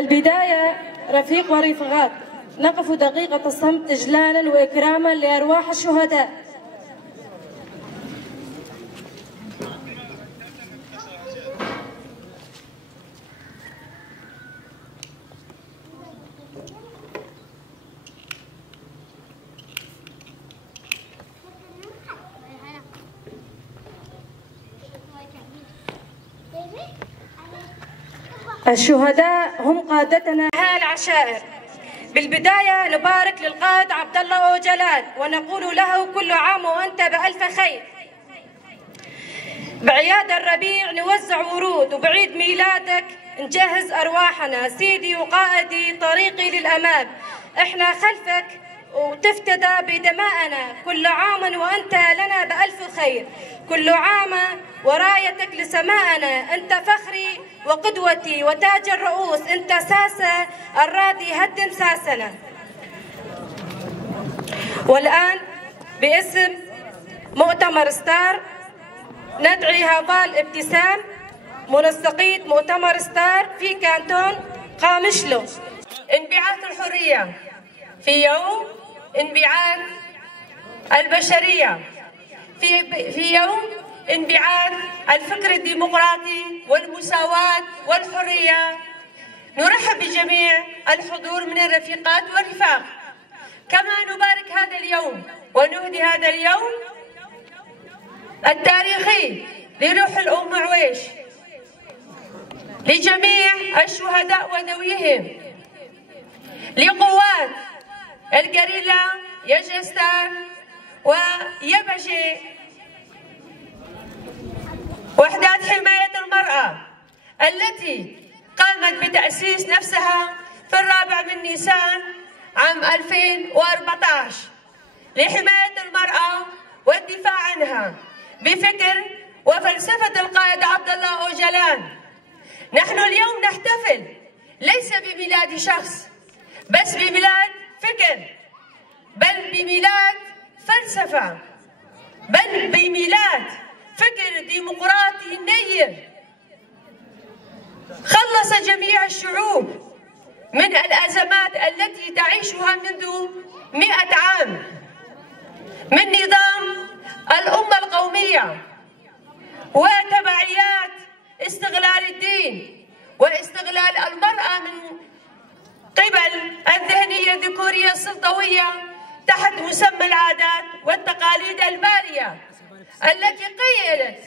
بالبداية رفيق ورفقات، نقف دقيقة الصمت إجلالا وإكراما لأرواح الشهداء. الشهداء هم قادتنا العشائر. بالبداية نبارك للقائد عبد الله أوجلان ونقول له كل عام وأنت بألف خير. بعياد الربيع نوزع ورود، وبعيد ميلادك نجهز أرواحنا. سيدي وقائدي طريقي للأمام، إحنا خلفك وتفتدى بدمائنا. كل عام وأنت لنا بألف خير، كل عام ورايتك لسماءنا. أنت فخري وقدوتي وتاج الرؤوس، أنت ساسة الرادي هدم ساسنا. والآن باسم مؤتمر ستار ندعي هافال ابتسام منسقية مؤتمر ستار في كانتون قامشلو. انبعاث الحرية في يوم انبعاث البشرية، في يوم انبعاث الفكر الديمقراطي والمساواة والحرية. نرحب بجميع الحضور من الرفيقات والرفاق. كما نبارك هذا اليوم ونهدي هذا اليوم التاريخي لروح الأم عويش، لجميع الشهداء وذويهم، لقوات الجريلا يجستان ويبجي، وحدات حماية المرأة التي قامت بتأسيس نفسها في 4 نيسان عام 2014 لحماية المرأة والدفاع عنها بفكر وفلسفة القائد عبد الله أوجلان. نحن اليوم نحتفل ليس بميلاد شخص بس بميلاد فكر، بل بميلاد فلسفة، بل بميلاد فكر ديمقراطي نير خلص جميع الشعوب من الأزمات التي تعيشها منذ 100 عام، من نظام الأمة القومية وتبعيات استغلال الدين واستغلال المرأة من قبل الذهنية الذكورية السلطوية تحت مسمى العادات والتقاليد البارية التي قيلت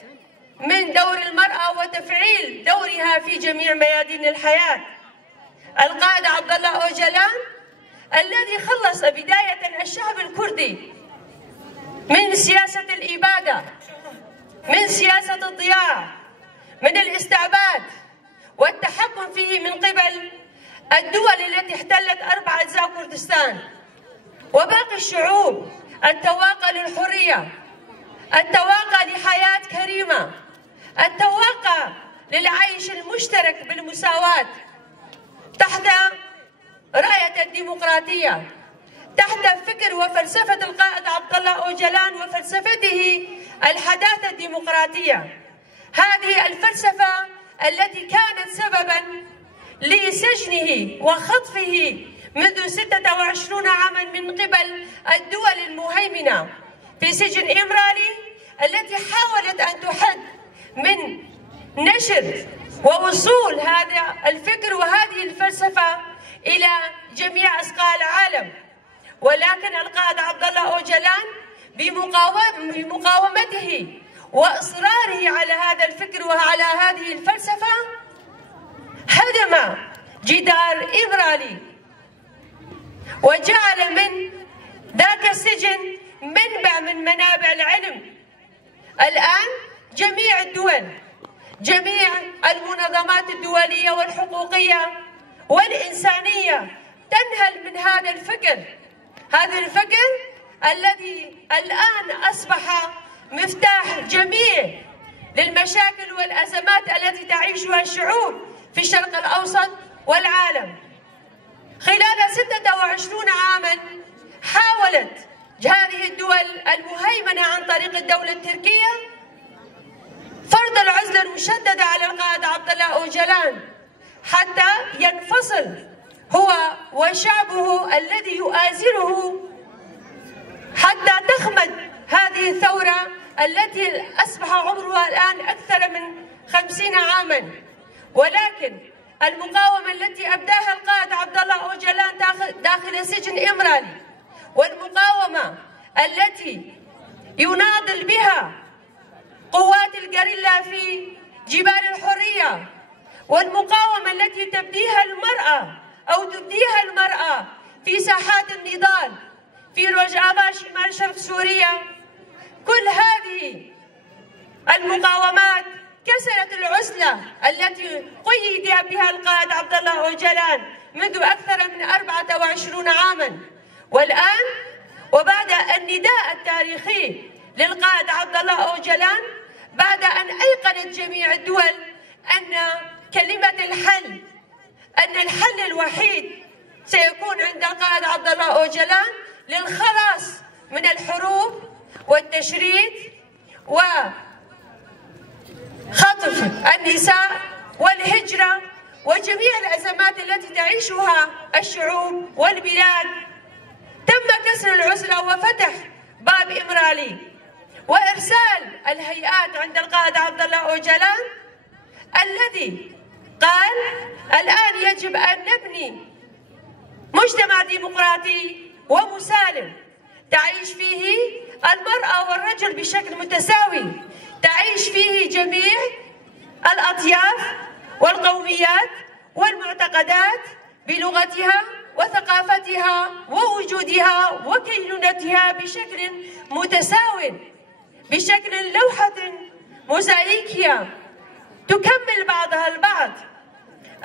من دور المرأة وتفعيل دورها في جميع ميادين الحياة. القائد عبد الله أوجلان الذي خلص بداية الشعب الكردي من سياسة الإبادة، من سياسة الضياع، من الاستعباد والتحكم فيه من قبل الدول التي احتلت 4 أجزاء كردستان وباقي الشعوب. التواقى للحرية، التواقى لحياة كريمة، التواقى للعيش المشترك بالمساواة تحت راية الديمقراطية، تحت فكر وفلسفة القائد عبد الله أوجلان وفلسفته الحداثة الديمقراطية. هذه الفلسفة التي كانت سببا لسجنه وخطفه منذ 26 عاما من قبل الدول المهيمنة في سجن إمرالي، التي حاولت أن تحد من نشر ووصول هذا الفكر وهذه الفلسفة إلى جميع أصقاع العالم. ولكن القائد عبد الله أوجلان بمقاومته وإصراره على هذا الفكر وعلى هذه الفلسفة هدم جدار إمرالي وجعل من ذاك السجن منبع من منابع العلم. الآن جميع الدول، جميع المنظمات الدولية والحقوقية والإنسانية تنهل من هذا الفكر، هذا الفكر الذي الآن أصبح مفتاح جميع للمشاكل والأزمات التي تعيشها الشعوب في الشرق الأوسط والعالم. خلال 26 عاما حاولت هذه الدول المهيمنة عن طريق الدولة التركية فرض العزلة المشددة على القائد عبد الله أوجلان. حتى ينفصل هو وشعبه الذي يؤازره، حتى تخمد هذه الثورة التي أصبح عمرها الآن أكثر من 50 عاما. ولكن المقاومة التي أبداها القائد عبد الله أوجلان داخل سجن إمرالي، والمقاومة التي يناضل بها قوات الجريلا في جبال الحرية، والمقاومة التي تبديها المرأة في ساحات النضال في روجافا شمال شرق سوريا، كل هذه المقاومات كسرت العزلة التي قيد بها القائد عبد الله أوجلان منذ أكثر من 24 عاما. والآن وبعد النداء التاريخي للقائد عبد الله أوجلان، بعد أن أيقنت جميع الدول أن الحل الوحيد سيكون عند القائد عبد الله أوجلان للخلاص من الحروب والتشريد وخطف النساء والهجرة وجميع الأزمات التي تعيشها الشعوب والبلاد، تم كسر العزلة وفتح باب إمرالي وإرسال الهيئات عند القائد عبد الله أوجلان الذي قال الآن يجب أن نبني مجتمع ديمقراطي ومسالم تعيش فيه المرأة والرجل بشكل متساوي، تعيش فيه جميع الأطياف والقوميات والمعتقدات بلغتها وثقافتها ووجودها وكينونتها بشكل متساو، بشكل لوحة موزايكية تكمل بعضها البعض.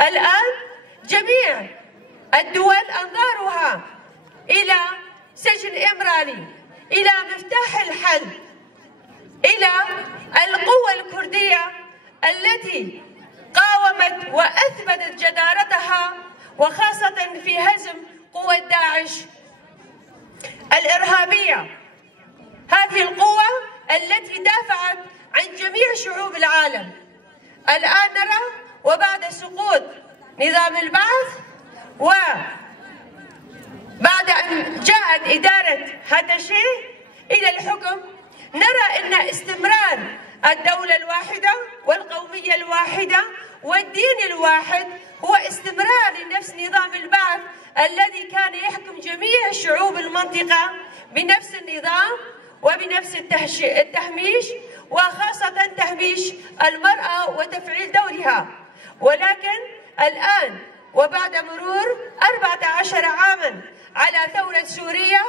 الآن جميع الدول أنظارها إلى سجن إمرالي، إلى مفتاح الحل، إلى القوة الكردية التي قاومت وأثبتت جدارتها، وخاصة في هزم قوة داعش الإرهابية، هذه القوة التي دافعت عن جميع شعوب العالم. الآن نرى وبعد سقوط نظام البعث وبعد أن جاءت إدارة هاتشي إلى الحكم، نرى أن استمرار الدولة الواحدة والقومية الواحدة والدين الواحد هو استمرار لنفس نظام البعث الذي كان يحكم جميع شعوب المنطقة بنفس النظام وبنفس التهميش، وخاصة تهميش المرأة وتفعيل دورها. ولكن الآن وبعد مرور 14 عاما على ثورة سوريا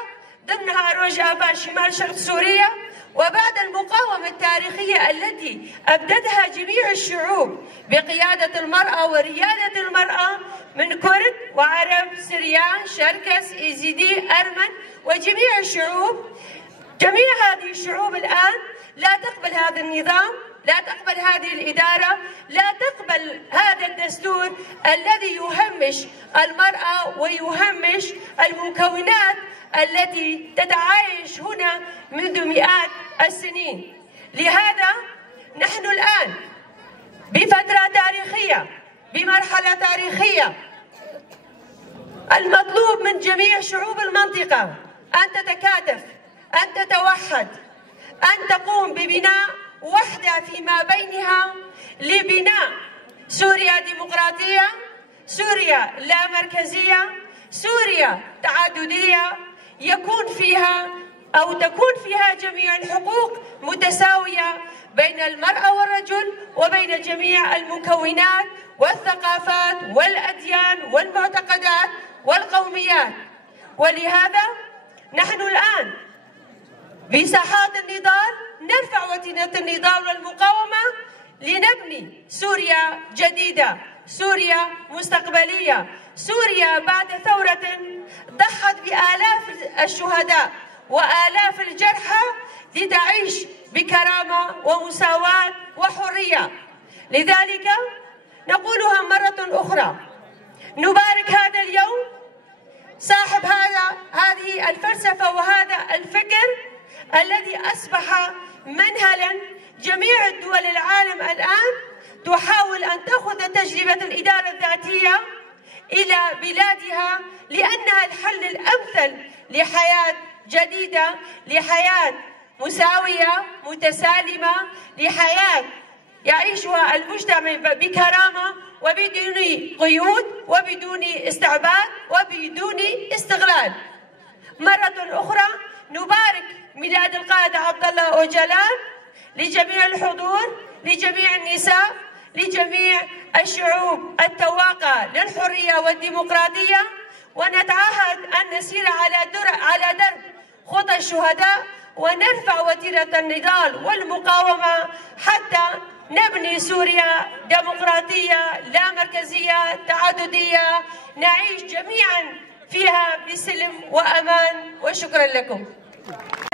ضمنها روجافا شمال شرق سوريا، وبعد المقاومة التاريخية التي أبدتها جميع الشعوب بقيادة المرأة وريادة المرأة من كرد وعرب سريان شركس إيزيدي أرمن وجميع الشعوب، جميع هذه الشعوب الآن لا تقبل هذا النظام، لا تقبل هذه الإدارة، لا تقبل هذا الدستور الذي يهمش المرأة ويهمش المكونات التي تتعايش هنا منذ مئات السنين. لهذا نحن الآن بفترة تاريخية، بمرحلة تاريخية، المطلوب من جميع شعوب المنطقة أن تتكاتف، أن تتوحد، أن تقوم ببناء وحدة فيما بينها لبناء سوريا ديمقراطية، سوريا لا مركزية، سوريا تعددية يكون فيها أو تكون فيها جميع الحقوق متساوية بين المرأة والرجل وبين جميع المكونات والثقافات والأديان والمعتقدات والقوميات. ولهذا نحن الآن بساحات النضال نرفع وتيرة النضال والمقاومة لنبني سوريا جديدة، سوريا مستقبلية، سوريا بعد ثورة ضحت بآلاف الشهداء وآلاف الجرحى لتعيش بكرامة ومساواة وحرية. لذلك نقولها مرة أخرى، نبارك هذا اليوم صاحب هذه الفلسفة وهذا الفكر الذي أصبح منهلا. جميع الدول العالم الآن تحاول أن تأخذ تجربة الإدارة الذاتية إلى بلادها، لأنها الحل الأمثل لحياة جديدة، لحياة مساوية متسالمة، لحياة يعيشها المجتمع بكرامة وبدون قيود وبدون استعباد وبدون استغلال. مرة أخرى نبارك ميلاد القائد عبد الله أوجلان لجميع الحضور، لجميع النساء، لجميع الشعوب التواقة للحرية والديمقراطية، ونتعهد أن نسير على درب خطى الشهداء ونرفع وتيرة النضال والمقاومة حتى نبني سوريا ديمقراطية لا مركزية تعددية نعيش جميعا فيها بسلم وأمان. وشكرا لكم.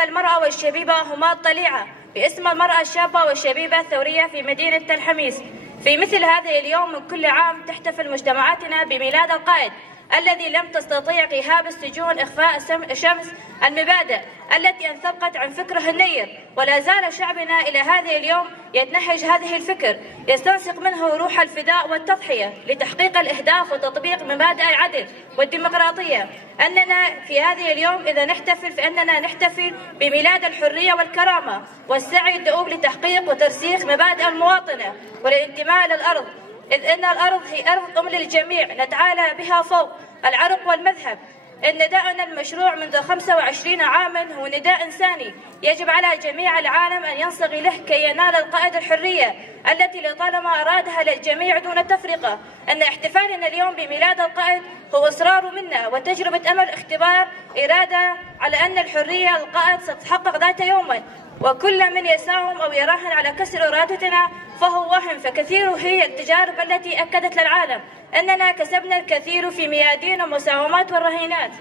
المرأة والشبيبة هما الطليعة باسم المرأة الشابة والشبيبة الثورية في مدينة تل حميس. في مثل هذا اليوم من كل عام تحتفل مجتمعاتنا بميلاد القائد الذي لم تستطيع رهاب السجون إخفاء شمس المبادئ التي انثبقت عن فكره النير، ولا زال شعبنا إلى هذا اليوم يتنهج هذه الفكر، يستنسق منه روح الفداء والتضحية لتحقيق الأهداف وتطبيق مبادئ العدل والديمقراطية. أننا في هذه اليوم إذا نحتفل فإننا نحتفل بميلاد الحرية والكرامة والسعي الدؤوب لتحقيق وترسيخ مبادئ المواطنة والانتماء للأرض، إذ أن الأرض هي أرض أم للجميع نتعالى بها فوق العرق والمذهب. إن نداءنا المشروع منذ 25 عاما هو نداء إنساني يجب على جميع العالم أن ينصغي له كي ينال القائد الحرية التي لطالما أرادها للجميع دون تفرقة. أن احتفالنا اليوم بميلاد القائد هو إصرار منا وتجربة أمل اختبار إرادة على أن الحرية القائد ستتحقق ذات يوما، وكل من يساهم أو يراهن على كسر إرادتنا فهو وهم، فكثير هي التجارب التي أكدت للعالم أننا كسبنا الكثير في ميادين المساومات والرهينات.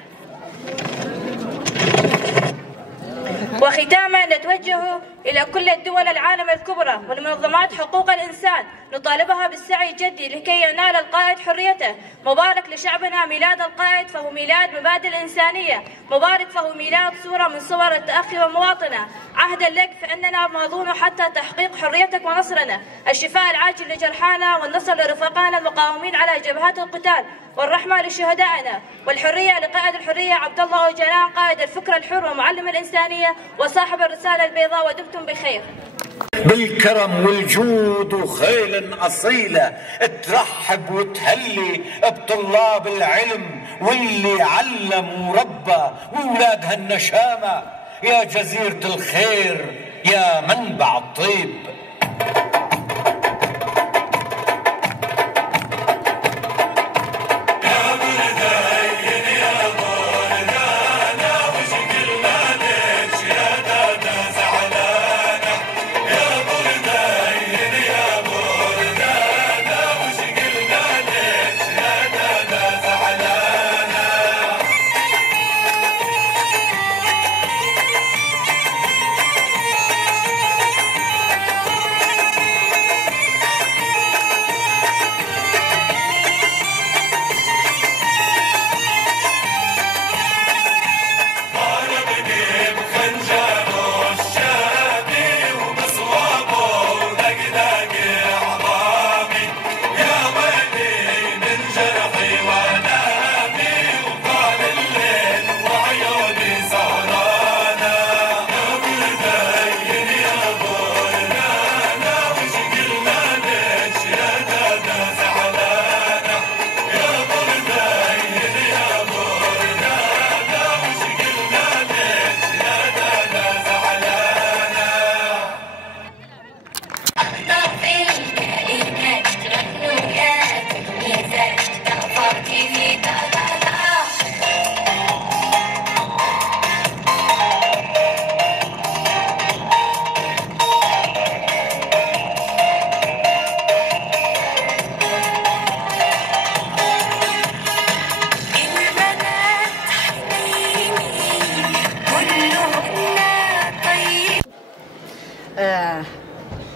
وختاما نتوجه إلى كل الدول العالم الكبرى والمنظمات حقوق الإنسان نطالبها بالسعي الجدي لكي ينال القائد حريته. مبارك لشعبنا ميلاد القائد، فهو ميلاد مبادئ الإنسانية، مبارك فهو ميلاد صورة من صور التأخي والمواطنة. عهدا لك فإننا ماضون حتى تحقيق حريتك ونصرنا، الشفاء العاجل لجرحانا والنصر لرفقائنا المقاومين على جبهات القتال، والرحمة لشهدائنا، والحرية لقائد الحرية عبد الله أوجلان قائد الفكر الحر ومعلم الإنسانية وصاحب الرسالة البيضاء. ودمتم بخير. بالكرم والجود وخيل أصيلة ترحب وتهلي بطلاب العلم واللي علم وربى وولاد هالنشامة. يا جزيرة الخير يا منبع الطيب.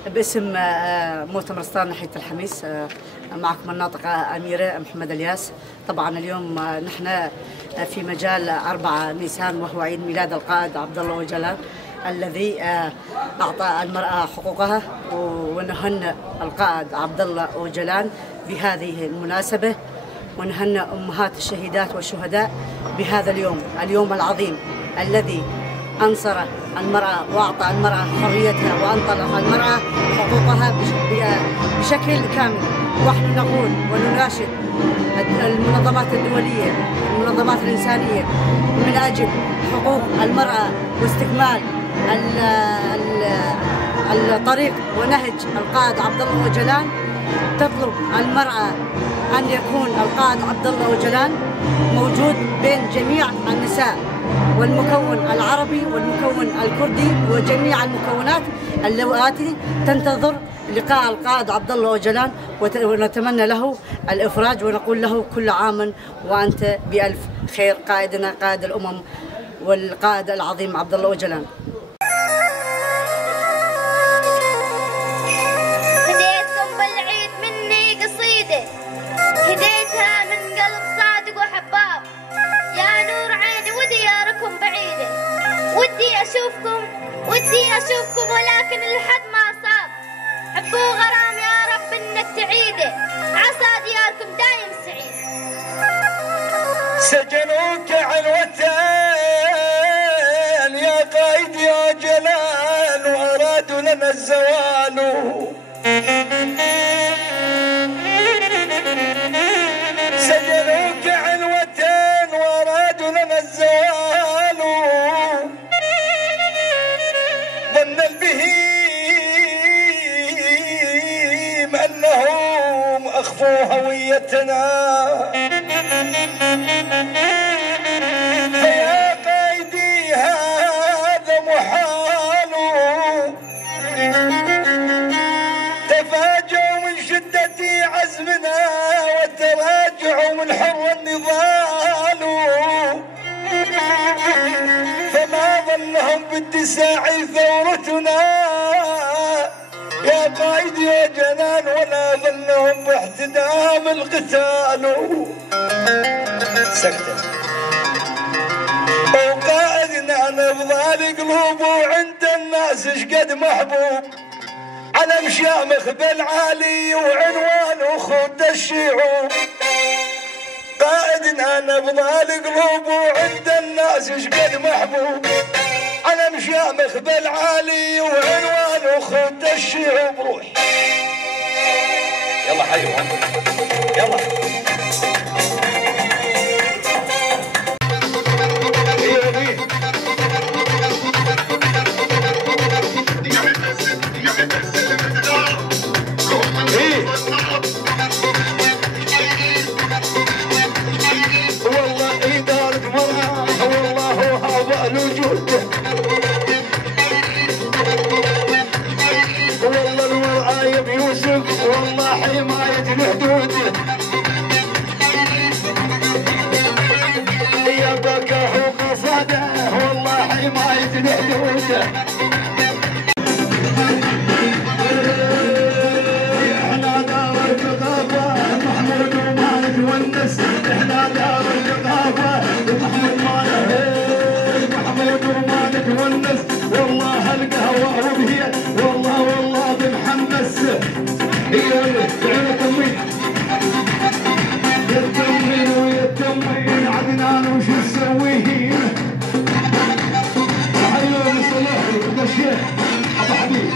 باسم مؤتمر ستار ناحية الحميس معكم الناطقة أميرة محمد الياس. طبعا اليوم نحن في مجال 4 نيسان وهو عيد ميلاد القائد عبد الله أوجلان. الذي أعطى المرأة حقوقها، ونهنئ القائد عبد الله أوجلان بهذه المناسبة، ونهنئ أمهات الشهيدات والشهداء بهذا اليوم العظيم الذي أنصر المرأة وأعطى المرأة حريتها وأنطلق المرأة حقوقها بشكل كامل. ونحن نقول ونناشد المنظمات الدولية والمنظمات الإنسانية من أجل حقوق المرأة واستكمال الطريق ونهج القائد عبد الله أوجلان. تطلب المرأة أن يكون القائد عبد الله أوجلان موجود بين جميع النساء، والمكون العربي والمكون الكردي وجميع المكونات اللواتي تنتظر لقاء القائد عبد الله أوجلان، ونتمنى له الإفراج، ونقول له كل عام وأنت بألف خير قائدنا قائد الأمم والقائد العظيم عبد الله أوجلان. هديتكم بالعيد مني قصيدة، هديتها من قلب صادق وحباب، يا نور عيني ودياركم بعيدة، ودي أشوفكم ولكن الحد ما صاب، حبوا غرام يا رب إنك تعيده، عسى دياركم دايم سعيد. سجنوك عنوتين يا قائد يا جلال، وأرادوا لنا الزوال، سجنوك عنوتين وأرادوا لنا الزوال، ظن البهيم أنهم أخفوا هويتنا، فيا قائدي هذا محال، تفاجئوا من شدة عزمنا وتراجعوا من حر النضال، فما ظنهم باتساع ثورتنا يا قائدي يا جنان، ولا ظنهم باحتدام القتال. سكتة وقائدنا نبضال قلوبه عند الناس شقد محبوب، علم شامخ بالعالي وعنوانه خد الشعوب، قائدنا نبضال قلوبه عند الناس شقد محبوب، علم شامخ بالعالي وعنوانه خد الشعوب. روح يلا حيو يلا والله إدارة مرأة والله هذا الوجود، والله المرأة يا يوسف والله حماية الحدود، يا بكى حقوق صدى والله حماية الحدود. احنا دار الثقافة محمود ومالك والنس، احنا دار الثقافة ومحمود ومالك والنس، والله القهوة وهي والله بنحمس. يتمين ويتمين عدنان وش نسويه، حيو صلاح وده الشيخ ابو حبيب،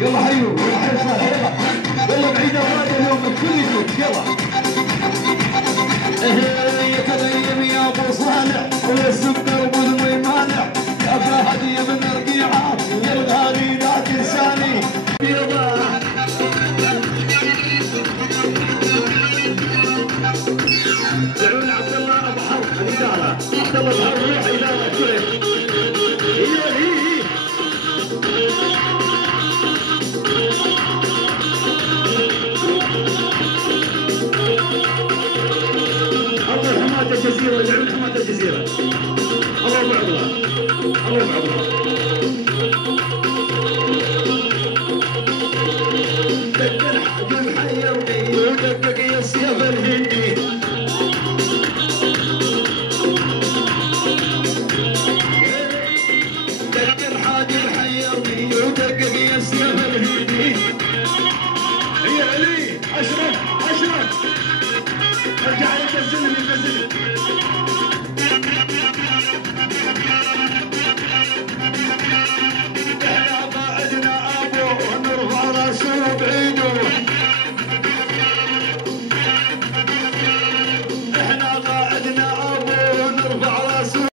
يلا حيو يلا حيو صالح، يلا بعيد اولاد اليوم الكل يجوك يلا.